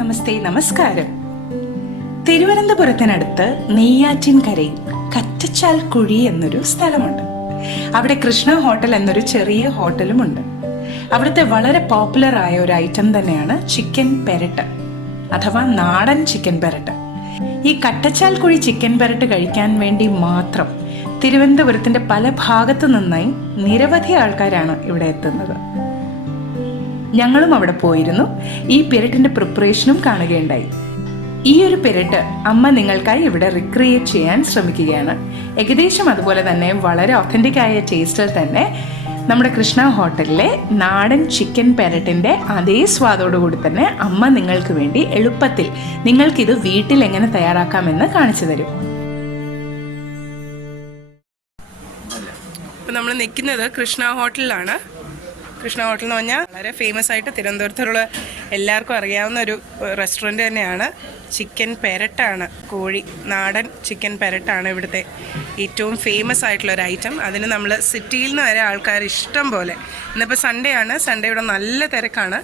നമസ്തേ, നമസ്കാരം. തിരുവനന്തപുരത്തിനടുത്ത് നെയ്യാറ്റിൻകരയിൽ കറ്റച്ചാൽക്കുഴി എന്നൊരു സ്ഥലമുണ്ട്. അവിടെ കൃഷ്ണ ഹോട്ടൽ എന്നൊരു ചെറിയ ഹോട്ടലുമുണ്ട്. അവിടുത്തെ വളരെ പോപ്പുലർ ആയ ഒരു ഐറ്റം തന്നെയാണ് ചിക്കൻ പെരട്ട് അഥവാ നാടൻ ചിക്കൻ പെരട്ട്. ഈ കട്ടച്ചാൽക്കുഴി ചിക്കൻ പെരട്ട് കഴിക്കാൻ വേണ്ടി മാത്രം തിരുവനന്തപുരത്തിന്റെ പല ഭാഗത്തു നിന്നായി നിരവധി ആൾക്കാരാണ് ഇവിടെ എത്തുന്നത്. ഞങ്ങളും അവിടെ പോയിരുന്നു. ഈ പെരട്ടിന്റെ പ്രിപ്പറേഷനും കാണുകയുണ്ടായി. ഈ ഒരു പെരട്ട് അമ്മ നിങ്ങൾക്കായി ഇവിടെ റിക്രിയേറ്റ് ചെയ്യാൻ ശ്രമിക്കുകയാണ്. ഏകദേശം അതുപോലെ തന്നെ വളരെ ഒത്തന്റിക് ആയ ടേസ്റ്റിൽ തന്നെ നമ്മുടെ കൃഷ്ണ ഹോട്ടലിലെ നാടൻ ചിക്കൻ പെരട്ടിന്റെ അതേ സ്വാദോടുകൂടി തന്നെ അമ്മ നിങ്ങൾക്ക് വേണ്ടി എളുപ്പത്തിൽ നിങ്ങൾക്കിത് വീട്ടിൽ എങ്ങനെ തയ്യാറാക്കാമെന്ന് കാണിച്ചു തരും. ഇപ്പം നമ്മൾ നിൽക്കുന്നത് കൃഷ്ണ ഹോട്ടലിലാണ്. കൃഷ്ണ ഹോട്ടൽ എന്ന് പറഞ്ഞാൽ വളരെ ഫേമസ് ആയിട്ട് തിരുവനന്തപുരത്തുള്ള എല്ലാവർക്കും അറിയാവുന്ന ഒരു റെസ്റ്റോറൻറ്റ് തന്നെയാണ്. ചിക്കൻ പെരട്ടാണ്, കോഴി നാടൻ ചിക്കൻ പെരട്ടാണ് ഇവിടുത്തെ ഏറ്റവും ഫേമസ് ആയിട്ടുള്ള ഒരു ഐറ്റം. അതിന് നമ്മൾ സിറ്റിയിൽ നിന്ന് വരെ ആൾക്കാർ ഇഷ്ടം പോലെ, ഇന്നിപ്പോൾ സൺഡേ ആണ്, സൺഡേ ഇവിടെ നല്ല തിരക്കാണ്.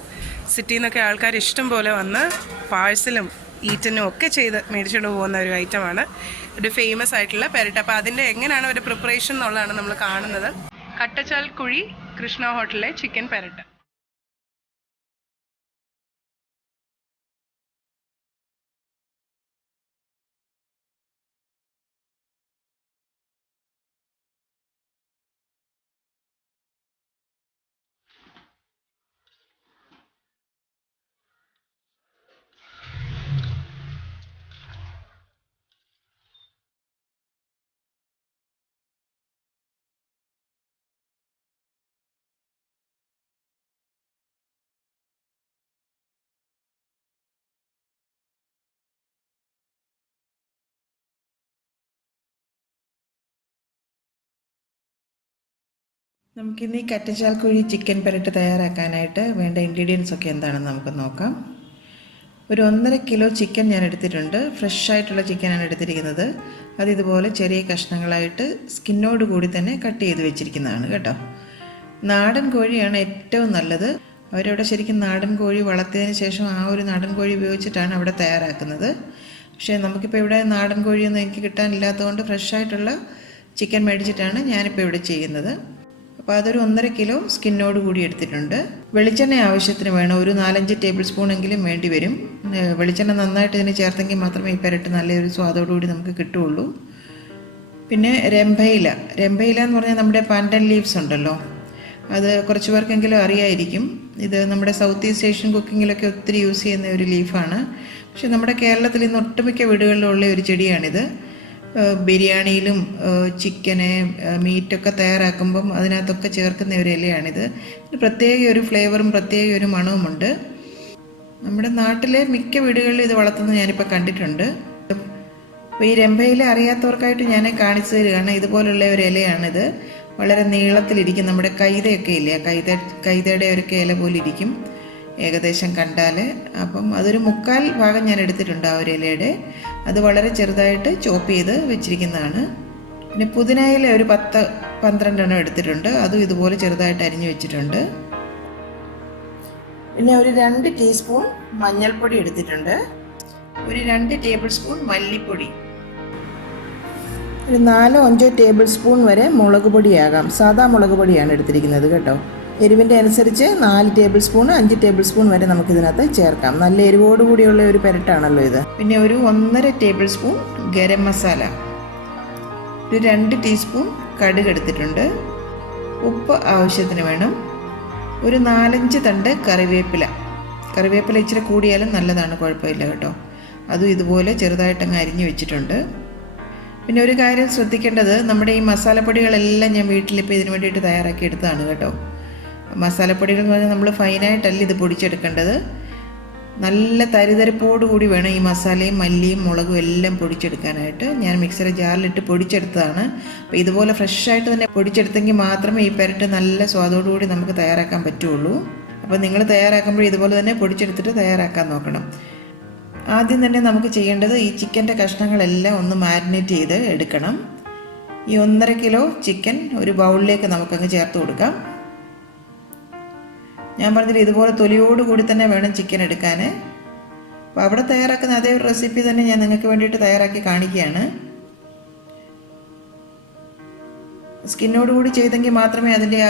സിറ്റിയിൽ നിന്നൊക്കെ ആൾക്കാർ ഇഷ്ടം പോലെ വന്ന് പാഴ്സലും ഈറ്റനും ഒക്കെ ചെയ്ത് മേടിച്ചുകൊണ്ട് പോകുന്ന ഒരു ഐറ്റമാണ് ഒരു ഫേമസ് ആയിട്ടുള്ള പെരട്ട്. അപ്പോൾ അതിൻ്റെ എങ്ങനെയാണ് ഒരു പ്രിപ്പറേഷൻ എന്നുള്ളതാണ് നമ്മൾ കാണുന്നത്. കട്ടച്ചാൽക്കുഴി കൃഷ്ണ ഹോട്ടലിലെ ചിക്കൻ പെരട്ട്. നമുക്കിന്ന് ഈ കറ്റച്ചാൽക്കുഴി ചിക്കൻ പെരട്ട് തയ്യാറാക്കാനായിട്ട് വേണ്ട ഇൻഗ്രീഡിയൻസ് ഒക്കെ എന്താണെന്ന് നമുക്ക് നോക്കാം. ഒരു 1.5 കിലോ ചിക്കൻ ഞാൻ എടുത്തിട്ടുണ്ട്. ഫ്രഷ് ആയിട്ടുള്ള ചിക്കനാണ് എടുത്തിരിക്കുന്നത്. അത് ഇതുപോലെ ചെറിയ കഷ്ണങ്ങളായിട്ട് സ്കിന്നോട് കൂടി തന്നെ കട്ട് ചെയ്ത് വെച്ചിരിക്കുന്നതാണ് കേട്ടോ. നാടൻ കോഴിയാണ് ഏറ്റവും നല്ലത്. അവരവിടെ ശരിക്കും നാടൻ കോഴി വളർത്തിയതിന് ശേഷം ആ ഒരു നാടൻ കോഴി ഉപയോഗിച്ചിട്ടാണ് അവിടെ തയ്യാറാക്കുന്നത്. പക്ഷേ നമുക്കിപ്പോൾ ഇവിടെ നാടൻ കോഴിയൊന്നും എനിക്ക് കിട്ടാനില്ലാത്തതുകൊണ്ട് ഫ്രഷായിട്ടുള്ള ചിക്കൻ മേടിച്ചിട്ടാണ് ഞാനിപ്പോൾ ഇവിടെ ചെയ്യുന്നത്. അപ്പോൾ അതൊരു 1.5 കിലോ സ്കിന്നോട് കൂടി എടുത്തിട്ടുണ്ട്. വെളിച്ചെണ്ണ ആവശ്യത്തിന് വേണം. ഒരു 4-5 ടേബിൾ സ്പൂണെങ്കിലും വേണ്ടി വരും. വെളിച്ചെണ്ണ നന്നായിട്ട് ഇതിന് ചേർത്തെങ്കിൽ മാത്രമേ ഈ പെരട്ട് നല്ലൊരു സ്വാദോടുകൂടി നമുക്ക് കിട്ടുകയുള്ളൂ. പിന്നെ രംഭയില എന്ന് പറഞ്ഞാൽ നമ്മുടെ പാൻഡൻ ലീവ്സ് ഉണ്ടല്ലോ, അത് കുറച്ച് പേർക്കെങ്കിലും അറിയായിരിക്കും. ഇത് നമ്മുടെ സൗത്ത് ഈസ്റ്റ് ഏഷ്യൻ കുക്കിങ്ങിലൊക്കെ ഒത്തിരി യൂസ് ചെയ്യുന്ന ഒരു ലീഫാണ്. പക്ഷെ നമ്മുടെ കേരളത്തിൽ ഇന്ന് ഒട്ടുമിക്ക വീടുകളിലുള്ള ഒരു ചെടിയാണിത്. ബിരിയാണിയിലും ചിക്കന് മീറ്റൊക്കെ തയ്യാറാക്കുമ്പം അതിനകത്തൊക്കെ ചേർക്കുന്ന ഒരു ഇലയാണിത്. പ്രത്യേക ഒരു ഫ്ലേവറും പ്രത്യേക ഒരു മണവുമുണ്ട്. നമ്മുടെ നാട്ടിലെ മിക്ക വീടുകളിലും ഇത് വളർത്തുന്നത് ഞാനിപ്പോൾ കണ്ടിട്ടുണ്ട്. അപ്പോൾ ഈ രംഭയില അറിയാത്തവർക്കായിട്ട് ഞാൻ കാണിച്ചു തരികയാണ്. ഇതുപോലുള്ള ഒരു ഇലയാണിത്. വളരെ നീളത്തിലിരിക്കും. നമ്മുടെ കൈതയൊക്കെ ഇല്ലേ, കൈതയുടെ ഒരു ഇല പോലെ ഇരിക്കും ഏകദേശം കണ്ടാൽ. അപ്പം അതൊരു 1/4 ഭാഗം ഞാൻ എടുത്തിട്ടുണ്ട് ആ ഒരു ഇലയുടെ. അത് വളരെ ചെറുതായിട്ട് ചോപ്പ് ചെയ്ത് വെച്ചിരിക്കുന്നതാണ്. പിന്നെ പുതിനയില ഒരു 10-12 എണ്ണം എടുത്തിട്ടുണ്ട്. അതും ഇതുപോലെ ചെറുതായിട്ട് അരിഞ്ഞു വെച്ചിട്ടുണ്ട്. പിന്നെ ഒരു 2 ടീസ്പൂൺ മഞ്ഞൾപ്പൊടി എടുത്തിട്ടുണ്ട്. ഒരു 2 ടേബിൾ സ്പൂൺ മല്ലിപ്പൊടി, ഒരു 4-5 ടേബിൾ സ്പൂൺ വരെ മുളക് പൊടിയാകാം. സാധാ മുളക് പൊടിയാണ് എടുത്തിരിക്കുന്നത് കേട്ടോ. എരിവിൻ്റെ അനുസരിച്ച് 4 ടേബിൾ സ്പൂൺ 5 ടേബിൾ സ്പൂൺ വരെ നമുക്കിതിനകത്ത് ചേർക്കാം. നല്ല എരിവോട് കൂടിയുള്ള ഒരു പെരട്ടാണല്ലോ ഇത്. പിന്നെ ഒരു 1.5 ടേബിൾ സ്പൂൺ ഗരം മസാല, ഒരു 2 ടീസ്പൂൺ കടുക് എടുത്തിട്ടുണ്ട്. ഉപ്പ് ആവശ്യത്തിന് വേണം. ഒരു 4-5 തണ്ട് കറിവേപ്പില ഇച്ചിരി കൂടിയാലും നല്ലതാണ്, കുഴപ്പമില്ല കേട്ടോ. അതും ഇതുപോലെ ചെറുതായിട്ടങ്ങ് അരിഞ്ഞു വെച്ചിട്ടുണ്ട്. പിന്നെ ഒരു കാര്യം ശ്രദ്ധിക്കേണ്ടത്, നമ്മുടെ ഈ മസാലപ്പൊടികളെല്ലാം ഞാൻ വീട്ടിലിപ്പോൾ ഇതിന് വേണ്ടിയിട്ട് തയ്യാറാക്കി എടുത്തതാണ് കേട്ടോ. മസാലപ്പൊടികൾ എന്ന് പറഞ്ഞാൽ നമ്മൾ ഫൈനായിട്ടല്ല ഇത് പൊടിച്ചെടുക്കേണ്ടത്. നല്ല തരിതരിപ്പോട് കൂടി വേണം ഈ മസാലയും മല്ലിയും മുളകും എല്ലാം പൊടിച്ചെടുക്കാനായിട്ട്. ഞാൻ മിക്സിയുടെ ജാറിലിട്ട് പൊടിച്ചെടുത്തതാണ്. അപ്പോൾ ഇതുപോലെ ഫ്രഷായിട്ട് തന്നെ പൊടിച്ചെടുത്തെങ്കിൽ മാത്രമേ ഈ പെരട്ട് നല്ല സ്വാദോടുകൂടി നമുക്ക് തയ്യാറാക്കാൻ പറ്റുള്ളൂ. അപ്പോൾ നിങ്ങൾ തയ്യാറാക്കുമ്പോൾ ഇതുപോലെ തന്നെ പൊടിച്ചെടുത്തിട്ട് തയ്യാറാക്കാൻ നോക്കണം. ആദ്യം തന്നെ നമുക്ക് ചെയ്യേണ്ടത് ഈ ചിക്കൻ്റെ കഷ്ണങ്ങളെല്ലാം ഒന്ന് മാരിനേറ്റ് ചെയ്ത് എടുക്കണം. ഈ 1.5 കിലോ ചിക്കൻ ഒരു ബൗളിലേക്ക് നമുക്കങ്ങ് ചേർത്ത് കൊടുക്കാം. ഞാൻ പറഞ്ഞില്ല, ഇതുപോലെ തൊലിയോട് കൂടി തന്നെ വേണം ചിക്കൻ എടുക്കാൻ. അപ്പോൾ അവിടെ തയ്യാറാക്കുന്ന അതേ ഒരു റെസിപ്പി തന്നെ ഞാൻ നിങ്ങൾക്ക് വേണ്ടിയിട്ട് തയ്യാറാക്കി കാണിക്കുകയാണ്. സ്കിന്നോട് കൂടി ചെയ്തെങ്കിൽ മാത്രമേ അതിൻ്റെ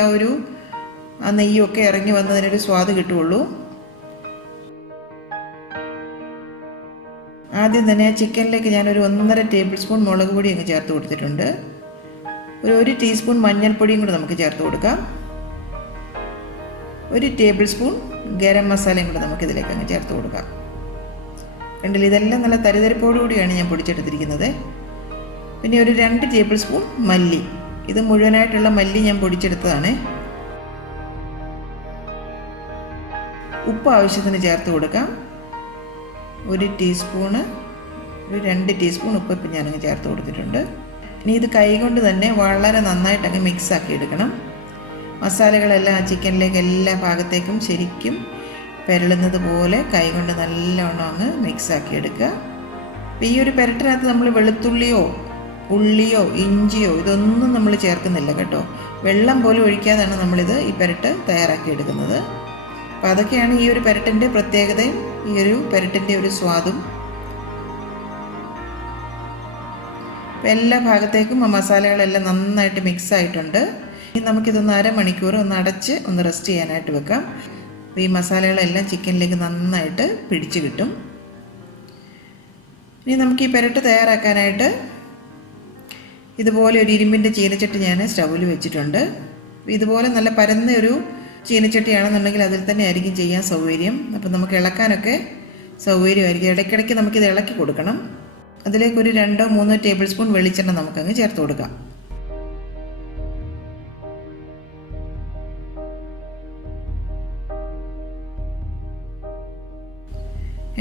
ആ നെയ്യൊക്കെ ഇറങ്ങി വന്നതിനൊരു സ്വാദ് കിട്ടുകയുള്ളൂ. ആദ്യം തന്നെ ചിക്കനിലേക്ക് ഞാനൊരു 1.5 ടേബിൾ സ്പൂൺ മുളക് പൊടി അങ്ങ് ചേർത്ത് കൊടുത്തിട്ടുണ്ട്. ഒരു 1 ടീസ്പൂൺ മഞ്ഞൾപ്പൊടിയും കൂടെ നമുക്ക് ചേർത്ത് കൊടുക്കാം. 1 ടേബിൾ സ്പൂൺ ഗരം മസാലയും കൂടെ നമുക്കിതിലേക്ക് അങ്ങ് ചേർത്ത് കൊടുക്കാം. കണ്ടില്ല, ഇതെല്ലാം നല്ല തരിതരിപ്പോടുകൂടിയാണ് ഞാൻ പൊടിച്ചെടുത്തിരിക്കുന്നത്. പിന്നെ ഒരു 2 ടേബിൾ സ്പൂൺ മല്ലി, ഇത് മുഴുവനായിട്ടുള്ള മല്ലി ഞാൻ പൊടിച്ചെടുത്തതാണ്. ഉപ്പ് ആവശ്യത്തിന് ചേർത്ത് കൊടുക്കാം. 1 ടീസ്പൂണ്, ഒരു 2 ടീസ്പൂൺ ഉപ്പ് ഇപ്പം ഞാനങ്ങ് ചേർത്ത് കൊടുത്തിട്ടുണ്ട്. ഇനി ഇത് കൈകൊണ്ട് തന്നെ വളരെ നന്നായിട്ടങ്ങ് മിക്സാക്കി എടുക്കണം. മസാലകളെല്ലാം ആ ചിക്കനിലേക്ക് എല്ലാ ഭാഗത്തേക്കും ശരിക്കും പെരളുന്നത് പോലെ കൈകൊണ്ട് നല്ലവണ്ണം അങ്ങ് മിക്സാക്കി എടുക്കുക. അപ്പോൾ ഈ ഒരു പെരട്ടിനകത്ത് നമ്മൾ വെളുത്തുള്ളിയോ ഉള്ളിയോ ഇഞ്ചിയോ ഇതൊന്നും നമ്മൾ ചേർക്കുന്നില്ല കേട്ടോ. വെള്ളം പോലും ഒഴിക്കാതാണ് നമ്മളിത് ഈ പെരട്ട് തയ്യാറാക്കി എടുക്കുന്നത്. അപ്പോൾ അതൊക്കെയാണ് ഈ ഒരു പെരട്ടിൻ്റെ പ്രത്യേകതയും ഈ ഒരു പെരട്ടിൻ്റെ ഒരു സ്വാദും. അപ്പോൾ എല്ലാ ഭാഗത്തേക്കും ആ മസാലകളെല്ലാം നന്നായിട്ട് മിക്സ് ആയിട്ടുണ്ട്. ഇനി നമുക്കിതൊന്ന് അരമണിക്കൂർ അടച്ച് റെസ്റ്റ് ചെയ്യാനായിട്ട് വെക്കാം. അപ്പോൾ ഈ മസാലകളെല്ലാം ചിക്കനിലേക്ക് നന്നായിട്ട് പിടിച്ച് കിട്ടും. ഇനി നമുക്ക് ഈ പെരട്ട് തയ്യാറാക്കാനായിട്ട് ഇതുപോലെ ഒരു ഇരുമ്പിൻ്റെ ചീനച്ചട്ടി ഞാൻ സ്റ്റൗവിൽ വെച്ചിട്ടുണ്ട്. ഇതുപോലെ നല്ല പരന്ന ഒരു ചീനച്ചട്ടിയാണെന്നുണ്ടെങ്കിൽ അതിൽ തന്നെ ആയിരിക്കും ചെയ്യാൻ സൗകര്യം. അപ്പോൾ നമുക്ക് ഇളക്കാനൊക്കെ സൗകര്യമായിരിക്കും. ഇടയ്ക്കിടയ്ക്ക് നമുക്കിത് ഇളക്കി കൊടുക്കണം. അതിലേക്ക് ഒരു 2-3 ടേബിൾ സ്പൂൺ വെളിച്ചെണ്ണ നമുക്കങ്ങ് ചേർത്ത് കൊടുക്കാം.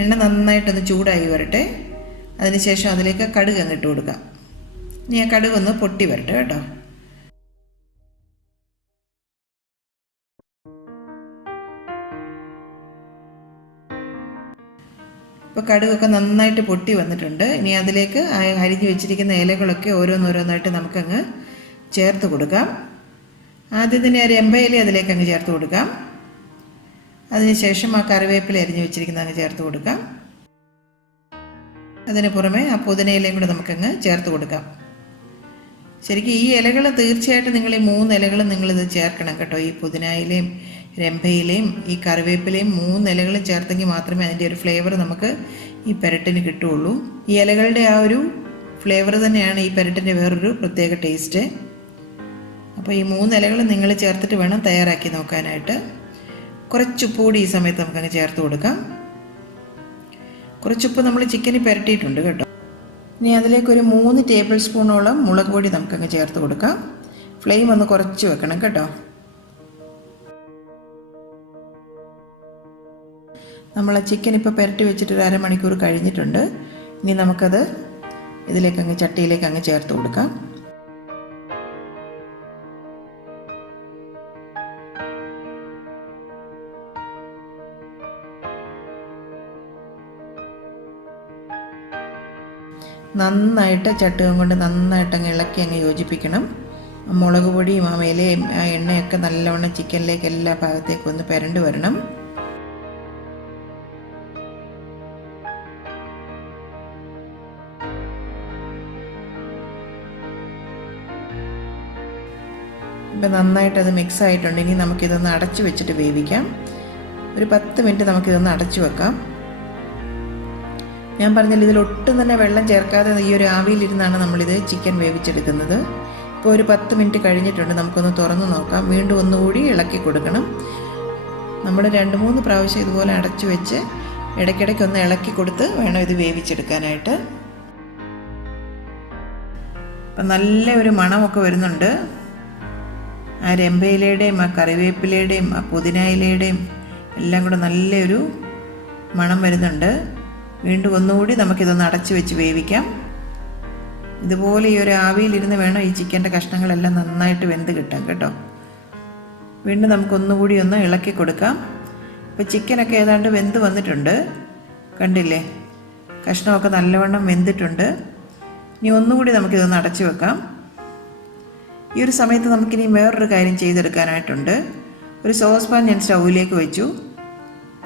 എണ്ണ നന്നായിട്ടൊന്ന് ചൂടായി വരട്ടെ. അതിനുശേഷം അതിലേക്ക് കടുക് അങ്ങ് ഇട്ട് കൊടുക്കാം. ഇനി ആ കടുക് ഒന്ന് പൊട്ടി വരട്ടെ കേട്ടോ. ഇപ്പോൾ കടുകൊക്കെ നന്നായിട്ട് പൊട്ടി വന്നിട്ടുണ്ട്. ഇനി അതിലേക്ക് അരിഞ്ഞു വെച്ചിരിക്കുന്ന ഇലകളൊക്കെ ഓരോന്നോരോന്നായിട്ട് നമുക്കങ്ങ് ചേർത്ത് കൊടുക്കാം. ആദ്യം തന്നെ ഒരു രമ്പയില അതിലേക്ക് അങ്ങ് ചേർത്ത് കൊടുക്കാം. അതിനുശേഷം ആ കറിവേപ്പില അരിഞ്ഞു വെച്ചിരിക്കുന്ന അങ്ങ് ചേർത്ത് കൊടുക്കാം. അതിന് പുറമെ ആ പുതിനയിലയും കൂടെ നമുക്കങ്ങ് ചേർത്ത് കൊടുക്കാം. ശരിക്കും ഈ ഇലകൾ തീർച്ചയായിട്ടും നിങ്ങൾ ഈ 3 ഇലകളും നിങ്ങളിത് ചേർക്കണം കേട്ടോ. ഈ പുതിനയിലയും രമ്പയിലയും ഈ കറിവേപ്പിലയും 3 ഇലകളും ചേർത്തെങ്കിൽ മാത്രമേ അതിൻ്റെ ഒരു ഫ്ലേവർ നമുക്ക് ഈ പെരട്ടിന് കിട്ടുകയുള്ളൂ. ഈ ഇലകളുടെ ആ ഒരു ഫ്ലേവർ തന്നെയാണ് ഈ പെരട്ടിൻ്റെ വേറൊരു പ്രത്യേക ടേസ്റ്റ്. അപ്പോൾ ഈ 3 ഇലകൾ നിങ്ങൾ ചേർത്തിട്ട് വേണം തയ്യാറാക്കി നോക്കാനായിട്ട്. കുറച്ചുപ്പ് കൂടി ഈ സമയത്ത് നമുക്കങ്ങ് ചേർത്ത് കൊടുക്കാം. കുറച്ചുപ്പ് നമ്മൾ ചിക്കനിൽ പെരട്ടിയിട്ടുണ്ട് കേട്ടോ. ഇനി അതിലേക്ക് ഒരു 3 ടേബിൾ സ്പൂണോളം മുളക് പൊടി നമുക്കങ്ങ് ചേർത്ത് കൊടുക്കാം. ഫ്ലെയിം ഒന്ന് കുറച്ച് വെക്കണം കേട്ടോ. നമ്മൾ ചിക്കൻ ഇപ്പോൾ പെരട്ടി വെച്ചിട്ട് ഒരു അരമണിക്കൂർ കഴിഞ്ഞിട്ടുണ്ട്. ഇനി നമുക്കത് ഇതിലേക്കങ്ങ് ചട്ടിയിലേക്ക് അങ്ങ് ചേർത്ത് കൊടുക്കാം. നന്നായിട്ട് ചട്ടുകം കൊണ്ട് നന്നായിട്ട് അങ്ങ് ഇളക്കി അങ്ങ് യോജിപ്പിക്കണം. മുളക് പൊടിയും ആ ഇലയും ആ എണ്ണയൊക്കെ നല്ലവണ്ണം ചിക്കനിലേക്ക് എല്ലാ ഭാഗത്തേക്കും ഒന്ന് പെരണ്ട് വരണം. ഇപ്പം നന്നായിട്ടത് മിക്സ് ആയിട്ടുണ്ട്. ഇനി നമുക്കിതൊന്ന് അടച്ചു വെച്ചിട്ട് വേവിക്കാം. ഒരു 10 മിനിറ്റ് നമുക്കിതൊന്ന് അടച്ചു വെക്കാം. ഞാൻ പറഞ്ഞില്ല, ഇതിലൊട്ടും തന്നെ വെള്ളം ചേർക്കാതെ ഈ ഒരു ആവിയിലിരുന്നാണ് നമ്മളിത് ചിക്കൻ വേവിച്ചെടുക്കുന്നത്. ഇപ്പോൾ ഒരു 10 മിനിറ്റ് കഴിഞ്ഞിട്ടുണ്ട്. നമുക്കൊന്ന് തുറന്ന് നോക്കാം. വീണ്ടും ഒന്നുകൂടി ഇളക്കി കൊടുക്കണം. നമ്മൾ 2-3 പ്രാവശ്യം ഇതുപോലെ അടച്ചു വെച്ച് ഇടയ്ക്കിടയ്ക്ക് ഒന്ന് ഇളക്കി കൊടുത്ത് വേണം ഇത് വേവിച്ചെടുക്കാനായിട്ട്. അപ്പം നല്ല ഒരു മണമൊക്കെ വരുന്നുണ്ട്. ആ രമ്പയിലയുടെയും ആ കറിവേപ്പിലയുടെയും ആ പുതിനയിലയുടെയും എല്ലാം കൂടെ നല്ലൊരു മണം വരുന്നുണ്ട്. വീണ്ടും ഒന്നുകൂടി നമുക്കിതൊന്ന് അടച്ചു വെച്ച് വേവിക്കാം. ഇതുപോലെ ഈ ഒരു ആവിയിലിരുന്ന് വേണം ഈ ചിക്കൻ്റെ കഷ്ണങ്ങളെല്ലാം നന്നായിട്ട് വെന്ത് കിട്ടാൻ കേട്ടോ. വീണ്ടും നമുക്കൊന്നുകൂടി ഒന്ന് ഇളക്കി കൊടുക്കാം. ഇപ്പോൾ ചിക്കനൊക്കെ ഏതാണ്ട് വെന്ത് വന്നിട്ടുണ്ട്. കണ്ടില്ലേ, കഷ്ണമൊക്കെ നല്ലവണ്ണം വെന്തിട്ടുണ്ട്. ഇനി ഒന്നുകൂടി നമുക്കിതൊന്ന് അടച്ചു വെക്കാം. ഈ ഒരു സമയത്ത് നമുക്കിനി വേറൊരു കാര്യം ചെയ്തെടുക്കാനായിട്ടുണ്ട്. ഒരു സോസ് പാൻ ഞാൻ സ്റ്റൗവിലേക്ക് വെച്ചു.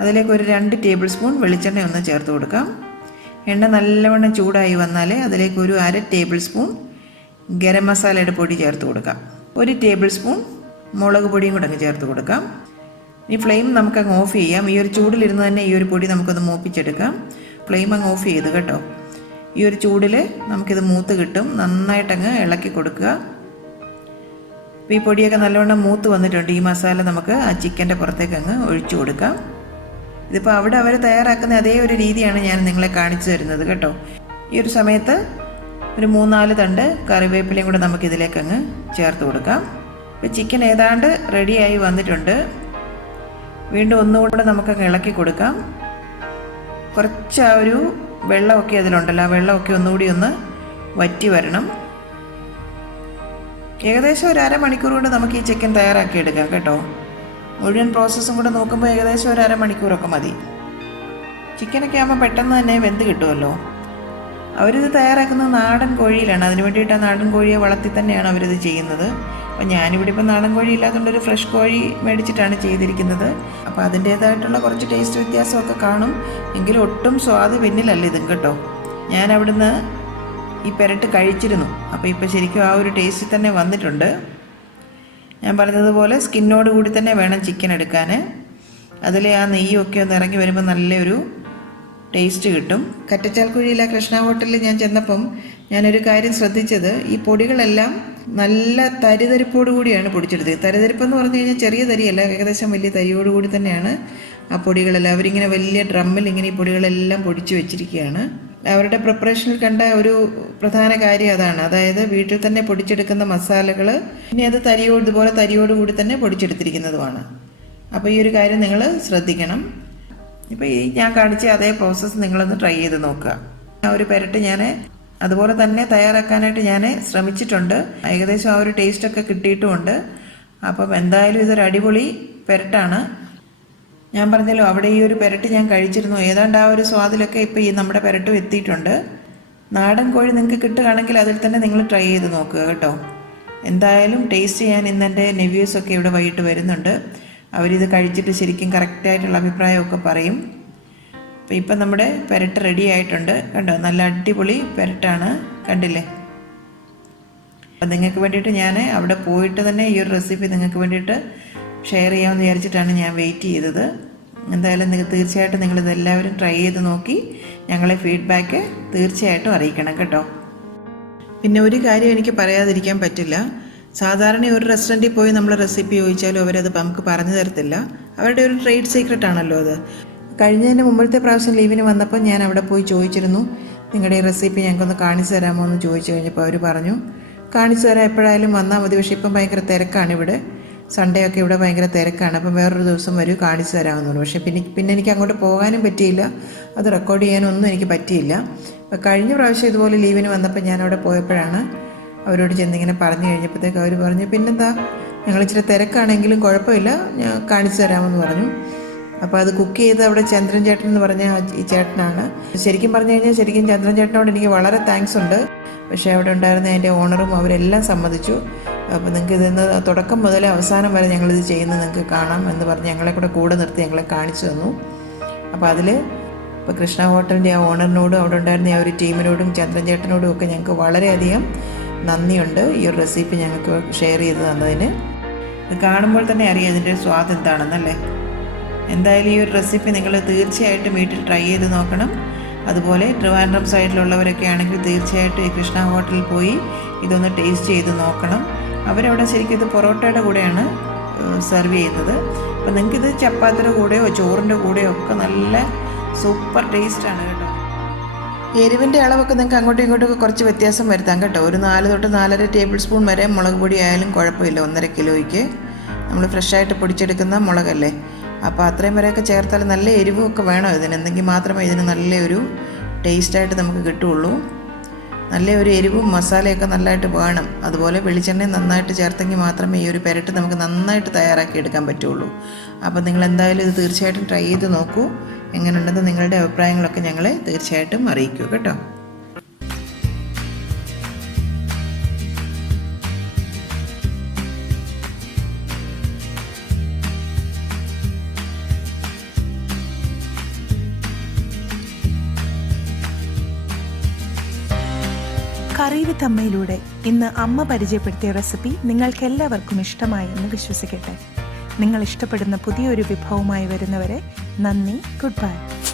അതിലേക്ക് ഒരു 2 ടേബിൾ സ്പൂൺ വെളിച്ചെണ്ണ ഒന്ന് ചേർത്ത് കൊടുക്കാം. എണ്ണ നല്ലവണ്ണം ചൂടായി വന്നാൽ അതിലേക്ക് ഒരു 1/2 ടേബിൾ സ്പൂൺ ഗരം മസാലയുടെ പൊടി ചേർത്ത് കൊടുക്കാം. 1 ടേബിൾ സ്പൂൺ മുളക് പൊടിയും കൂടെ അങ്ങ് ചേർത്ത് കൊടുക്കാം. ഈ ഫ്ലെയിം നമുക്കങ്ങ് ഓഫ് ചെയ്യാം. ഈ ഒരു ചൂടിലിരുന്ന് തന്നെ ഈ ഒരു പൊടി നമുക്കൊന്ന് മൂപ്പിച്ചെടുക്കാം. ഫ്ലെയിം അങ്ങ് ഓഫ് ചെയ്ത് കേട്ടോ. ഈ ഒരു ചൂടിൽ നമുക്കിത് മൂത്ത് കിട്ടും. നന്നായിട്ടങ്ങ് ഇളക്കി കൊടുക്കുക. അപ്പോൾ ഈ പൊടിയൊക്കെ നല്ലവണ്ണം മൂത്ത് വന്നിട്ടുണ്ട്. ഈ മസാല നമുക്ക് ആ ചിക്കൻ്റെ പുറത്തേക്ക് അങ്ങ് ഒഴിച്ചു കൊടുക്കാം. ഇതിപ്പോൾ അവിടെ അവർ തയ്യാറാക്കുന്ന അതേ ഒരു രീതിയാണ് ഞാൻ നിങ്ങളെ കാണിച്ചു തരുന്നത് കേട്ടോ. ഈ ഒരു സമയത്ത് ഒരു 3-4 തണ്ട് കറിവേപ്പിലയും കൂടെ നമുക്കിതിലേക്ക് അങ്ങ് ചേർത്ത് കൊടുക്കാം. ഇപ്പോൾ ചിക്കൻ ഏതാണ്ട് റെഡിയായി വന്നിട്ടുണ്ട്. വീണ്ടും ഒന്നുകൂടെ നമുക്കങ്ങ് ഇളക്കി കൊടുക്കാം. കുറച്ച് ആ ഒരു വെള്ളമൊക്കെ അതിലുണ്ടല്ലോ, ആ വെള്ളമൊക്കെ ഒന്നുകൂടി ഒന്ന് വറ്റി വരണം. ഏകദേശം ഒരു 1/2 മണിക്കൂർ കൊണ്ട് നമുക്ക് ഈ ചിക്കൻ തയ്യാറാക്കി എടുക്കാം കേട്ടോ. മുഴുവൻ പ്രോസസ്സും കൂടെ നോക്കുമ്പോൾ ഏകദേശം ഒരു 1/2 മണിക്കൂറൊക്കെ മതി. ചിക്കനൊക്കെ ആകുമ്പോൾ പെട്ടെന്ന് തന്നെ വെന്ത് കിട്ടുമല്ലോ. അവരിത് തയ്യാറാക്കുന്നത് നാടൻ കോഴിയിലാണ്. അതിന് വേണ്ടിയിട്ട് ആ നാടൻ കോഴിയെ വളർത്തി തന്നെയാണ് അവരിത് ചെയ്യുന്നത്. അപ്പോൾ ഞാനിവിടെ ഇപ്പോൾ നാടൻ കോഴി ഇല്ലാത്തതുകൊണ്ട് ഒരു ഫ്രഷ് കോഴി മേടിച്ചിട്ടാണ് ചെയ്തിരിക്കുന്നത്. അപ്പോൾ അതിൻ്റേതായിട്ടുള്ള കുറച്ച് ടേസ്റ്റ് വ്യത്യാസമൊക്കെ കാണും. എങ്കിലും ഒട്ടും സ്വാദ് പിന്നിലല്ല ഇതും കേട്ടോ. ഞാൻ അവിടുന്ന് ഈ പെരട്ട് കഴിച്ചിരുന്നു. അപ്പോൾ ഇപ്പോൾ ശരിക്കും ആ ഒരു ടേസ്റ്റിൽ തന്നെ വന്നിട്ടുണ്ട്. ഞാൻ പറഞ്ഞതുപോലെ സ്കിന്നോട് കൂടി തന്നെ വേണം ചിക്കൻ എടുക്കാൻ. അതിൽ ആ നെയ്യൊക്കെ ഒന്ന് ഇറങ്ങി വരുമ്പോൾ നല്ലൊരു ടേസ്റ്റ് കിട്ടും. കറ്റച്ചാൽക്കുഴിയിലെ കൃഷ്ണ ഹോട്ടലിൽ ഞാൻ ചെന്നപ്പം ഞാനൊരു കാര്യം ശ്രദ്ധിച്ചത്, ഈ പൊടികളെല്ലാം നല്ല തരിതരിപ്പോടു കൂടിയാണ് പൊടിച്ചെടുത്തത്. തരിതരിപ്പെന്ന് പറഞ്ഞു കഴിഞ്ഞാൽ ചെറിയ തരിയല്ല, ഏകദേശം വലിയ തരിയോടുകൂടി തന്നെയാണ് ആ പൊടികളെല്ലാം. അവരിങ്ങനെ വലിയ ഡ്രമ്മിൽ ഇങ്ങനെ ഈ പൊടികളെല്ലാം പൊടിച്ച് വെച്ചിരിക്കുകയാണ്. അവരുടെ പ്രിപ്പറേഷനിൽ കണ്ട ഒരു പ്രധാന കാര്യം അതാണ്. അതായത് വീട്ടിൽ തന്നെ പൊടിച്ചെടുക്കുന്ന മസാലകൾ ഇനി അത് ഇതുപോലെ തരിയോടുകൂടി തന്നെ പൊടിച്ചെടുത്തിരിക്കുന്നതുമാണ്. അപ്പോൾ ഈ ഒരു കാര്യം നിങ്ങൾ ശ്രദ്ധിക്കണം. ഇപ്പോൾ ഈ ഞാൻ കാണിച്ച അതേ പ്രോസസ്സ് നിങ്ങളൊന്ന് ട്രൈ ചെയ്ത് നോക്കുക. ആ ഒരു പെരട്ട് ഞാൻ അതുപോലെ തന്നെ തയ്യാറാക്കാനായിട്ട് ഞാൻ ശ്രമിച്ചിട്ടുണ്ട്. ഏകദേശം ആ ഒരു ടേസ്റ്റൊക്കെ കിട്ടിയിട്ടുമുണ്ട്. അപ്പം എന്തായാലും ഇതൊരു അടിപൊളി പെരട്ടാണ്. ഞാൻ പറഞ്ഞല്ലോ, അവിടെ ഈ ഒരു പെരട്ട് ഞാൻ കഴിച്ചിരുന്നു. ഏതാണ്ട് ആ ഒരു സ്വാദിലൊക്കെ ഇപ്പോൾ ഈ നമ്മുടെ പെരട്ടും എത്തിയിട്ടുണ്ട്. നാടൻ കോഴി നിങ്ങൾക്ക് കിട്ടുകയാണെങ്കിൽ അതിൽ തന്നെ നിങ്ങൾ ട്രൈ ചെയ്ത് നോക്കുക കേട്ടോ. എന്തായാലും ടേസ്റ്റ് ചെയ്യാൻ ഇന്നെൻ്റെ നെവ്യൂസൊക്കെ ഇവിടെ വൈകിട്ട് വരുന്നുണ്ട്. അവരിത് കഴിച്ചിട്ട് ശരിക്കും കറക്റ്റായിട്ടുള്ള അഭിപ്രായമൊക്കെ പറയും. അപ്പോൾ ഇപ്പം നമ്മുടെ പെരട്ട് റെഡി ആയിട്ടുണ്ട് കണ്ടോ. നല്ല അടിപൊളി പെരട്ടാണ്, കണ്ടില്ലേ. അപ്പം നിങ്ങൾക്ക് വേണ്ടിയിട്ട് ഞാൻ അവിടെ പോയിട്ട് തന്നെ ഈ ഒരു റെസിപ്പി നിങ്ങൾക്ക് വേണ്ടിയിട്ട് ഷെയർ ചെയ്യാമെന്ന് വിചാരിച്ചിട്ടാണ് ഞാൻ വെയിറ്റ് ചെയ്തത്. എന്തായാലും തീർച്ചയായിട്ടും നിങ്ങളിതെല്ലാവരും ട്രൈ ചെയ്ത് നോക്കി ഞങ്ങളെ ഫീഡ്ബാക്ക് തീർച്ചയായിട്ടും അറിയിക്കണം കേട്ടോ. പിന്നെ ഒരു കാര്യം എനിക്ക് പറയാതിരിക്കാൻ പറ്റില്ല. സാധാരണ ഒരു റെസ്റ്റോറൻറ്റിൽ പോയി നമ്മൾ റെസിപ്പി ചോദിച്ചാലും അവരത് നമുക്ക് പറഞ്ഞു തരത്തില്ല. അവരുടെ ഒരു ട്രേഡ് സീക്രട്ട് ആണല്ലോ അത്. കഴിഞ്ഞതിൻ്റെ മുമ്പത്തെ പ്രാവശ്യം ലീവിന് വന്നപ്പോൾ ഞാൻ അവിടെ പോയി ചോദിച്ചിരുന്നു, നിങ്ങളുടെ ഈ റെസിപ്പി ഞങ്ങൾക്കൊന്ന് കാണിച്ചു തരാമോ എന്ന് ചോദിച്ചു കഴിഞ്ഞപ്പോൾ അവർ പറഞ്ഞു കാണിച്ചു തരാം, എപ്പോഴായാലും വന്നാൽ മതി. പക്ഷേ ഇപ്പം ഭയങ്കര തിരക്കാണ് ഇവിടെ, സൺഡേ ഒക്കെ ഇവിടെ ഭയങ്കര തിരക്കാണ്. അപ്പം വേറൊരു ദിവസം വരൂ, കാണിച്ചു തരാമെന്നുള്ളൂ. പക്ഷേ പിന്നെ എനിക്ക് അങ്ങോട്ട് പോകാനും പറ്റിയില്ല, അത് റെക്കോർഡ് ചെയ്യാനൊന്നും എനിക്ക് പറ്റിയില്ല. അപ്പോൾ കഴിഞ്ഞ പ്രാവശ്യം ഇതുപോലെ ലീവിന് വന്നപ്പോൾ ഞാൻ അവിടെ പോയപ്പോഴാണ് അവരോട് ചെന്നിങ്ങനെ പറഞ്ഞു കഴിഞ്ഞപ്പോഴത്തേക്ക് അവർ പറഞ്ഞു, പിന്നെന്താ, ഞങ്ങൾ ഇച്ചിരി തിരക്കാണെങ്കിലും കുഴപ്പമില്ല, ഞാൻ കാണിച്ചു തരാമെന്ന് പറഞ്ഞു. അപ്പോൾ അത് കുക്ക് ചെയ്ത് അവിടെ ചന്ദ്രൻ ചേട്ടൻ എന്ന് പറഞ്ഞ ഈ ചേട്ടനാണ്. ശരിക്കും പറഞ്ഞു കഴിഞ്ഞാൽ ശരിക്കും ചന്ദ്രൻ ചേട്ടനോട് എനിക്ക് വളരെ താങ്ക്സ് ഉണ്ട്. പക്ഷേ അവിടെ ഉണ്ടായിരുന്ന എൻ്റെ ഓണറും അവരെല്ലാം സമ്മതിച്ചു. അപ്പോൾ നിങ്ങൾക്ക് ഇതിന്ന് തുടക്കം മുതൽ അവസാനം വരെ ഞങ്ങളിത് ചെയ്യുന്നത് നിങ്ങൾക്ക് കാണാം എന്ന് പറഞ്ഞ് ഞങ്ങളെ കൂടെ നിർത്തി ഞങ്ങളെ കാണിച്ചു തന്നു. അപ്പോൾ അതിൽ ഇപ്പോൾ കൃഷ്ണ ഹോട്ടലിൻ്റെ ആ ഓണറിനോടും അവിടെ ഉണ്ടായിരുന്ന ആ ഒരു ടീമിനോടും ചന്ദ്രൻ ചേട്ടനോടും ഒക്കെ ഞങ്ങൾക്ക് വളരെയധികം നന്ദിയുണ്ട് ഈ ഒരു റെസിപ്പി ഞങ്ങൾക്ക് ഷെയർ ചെയ്ത് തന്നതിന്. ഇത് കാണുമ്പോൾ തന്നെ അറിയാം ഇതിൻ്റെ സ്വാദ് എന്താണെന്നല്ലേ. എന്തായാലും ഈ ഒരു റെസിപ്പി നിങ്ങൾ തീർച്ചയായിട്ടും വീട്ടിൽ ട്രൈ ചെയ്ത് നോക്കണം. അതുപോലെ ട്രിവാൻഡ്രം സൈഡിലുള്ളവരൊക്കെ ആണെങ്കിൽ തീർച്ചയായിട്ടും ഈ കൃഷ്ണ ഹോട്ടലിൽ പോയി ഇതൊന്ന് ടേസ്റ്റ് ചെയ്ത് നോക്കണം. അവരവിടെ ശരിക്കും ഇത് പൊറോട്ടയുടെ കൂടെയാണ് സെർവ് ചെയ്യുന്നത്. അപ്പോൾ നിങ്ങൾക്കിത് ചപ്പാത്തിയുടെ കൂടെയോ ചോറിൻ്റെ കൂടെയോ ഒക്കെ നല്ല സൂപ്പർ ടേസ്റ്റാണ് കേട്ടോ. എരിവിൻ്റെ അളവൊക്കെ നിങ്ങൾക്ക് അങ്ങോട്ടും ഇങ്ങോട്ടും കുറച്ച് വ്യത്യാസം വരുത്താം കേട്ടോ. ഒരു 4 തൊട്ട് 4.5 ടേബിൾ സ്പൂൺ വരെ മുളക് പൊടി ആയാലും കുഴപ്പമില്ല. 1.5 കിലോയ്ക്ക് നമ്മൾ ഫ്രഷായിട്ട് പൊടിച്ചെടുക്കുന്ന മുളകല്ലേ, അപ്പോൾ അത്രയും വരെയൊക്കെ ചേർത്താൽ നല്ല എരിവും ഒക്കെ വേണം ഇതിന്, എന്തെങ്കിൽ മാത്രമേ ഇതിന് നല്ലൊരു ടേസ്റ്റായിട്ട് നമുക്ക് കിട്ടുകയുള്ളൂ. നല്ലൊരു എരിവും മസാലയൊക്കെ നല്ലതായിട്ട് വേണം. അതുപോലെ വെളിച്ചെണ്ണ നന്നായിട്ട് ചേർത്തെങ്കിൽ മാത്രമേ ഈ ഒരു പെരട്ട് നമുക്ക് നന്നായിട്ട് തയ്യാറാക്കി എടുക്കാൻ പറ്റുള്ളൂ. അപ്പോൾ നിങ്ങൾ എന്തായാലും ഇത് തീർച്ചയായിട്ടും ട്രൈ ചെയ്ത് നോക്കൂ. എങ്ങനെയുണ്ടെന്ന് നിങ്ങളുടെ അഭിപ്രായങ്ങളൊക്കെ ഞങ്ങളെ തീർച്ചയായിട്ടും അറിയിക്കൂ കേട്ടോ. കറി വിത്ത് അമ്മയിലൂടെ ഇന്ന് അമ്മ പരിചയപ്പെടുത്തിയ റെസിപ്പി നിങ്ങൾക്കെല്ലാവർക്കും ഇഷ്ടമായി എന്ന് വിശ്വസിക്കട്ടെ. നിങ്ങൾ ഇഷ്ടപ്പെടുന്ന പുതിയൊരു വിഭവമായി വരുന്നവരെ നന്ദി. Good bye.